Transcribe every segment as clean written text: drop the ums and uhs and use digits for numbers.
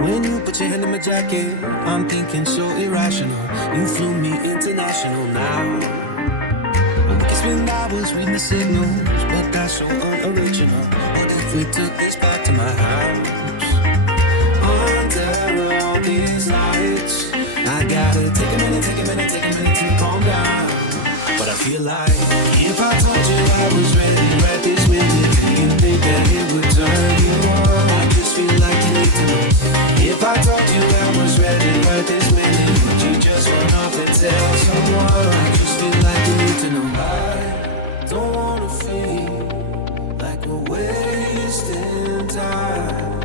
When you put your hand in my jacket, I'm thinking so irrational. You flew me international now. We can spend hours reading the signals, but that's so unoriginal. What if we took this back to my house? Under all these lights, I gotta take a minute to calm down. But I feel like if I told you I was ready right this minute, do you think that it would turn you on? I just feel like you need to know. If I told you I was ready right this minute, would you just run off and tell someone? I just feel like you need to know. I don't wanna feel like we're wasting time.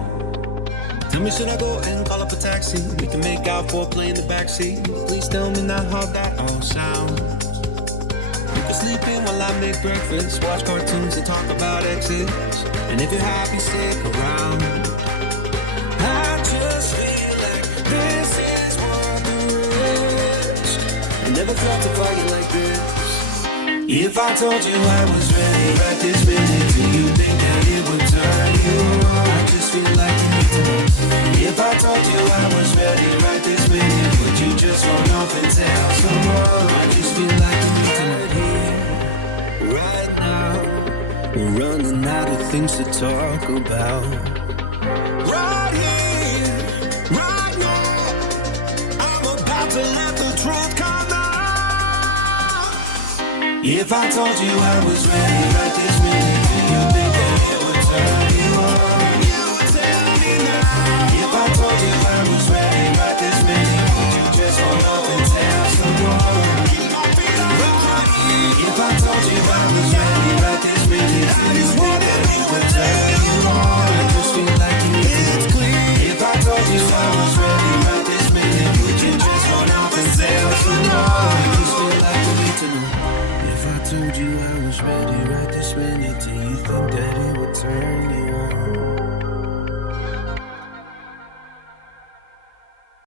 Tell me, should I go and call up a taxi? We can make out for play in the backseat. Please tell me now how that all sounds. Sleep in while I make breakfast, watch cartoons and talk about exes. And if you're happy, stick around. I just feel like this is worth the risk. I never felt a fire like this. If I told you I was ready right this minute, do you think that it would turn you on? I just feel like you need to know. If I told you I was ready right this minute, would you just run off and tell someone? I just feel like you need to know. Right now, we're running out of things to talk about. Right here, right now, I'm about to let the truth come out. If I told you I was ready right this minute, do you think that it would turn you on? You would tell me now. If I told you I was ready right this minute, would you just run off and tell someone? If I told you I was ready right this minute, do you think that it would turn you on? I just feel like you need to know. If I told you I was ready right this minute, would you just run off and tell someone? I just feel like you need to know. If I told you I was ready right this minute, do you think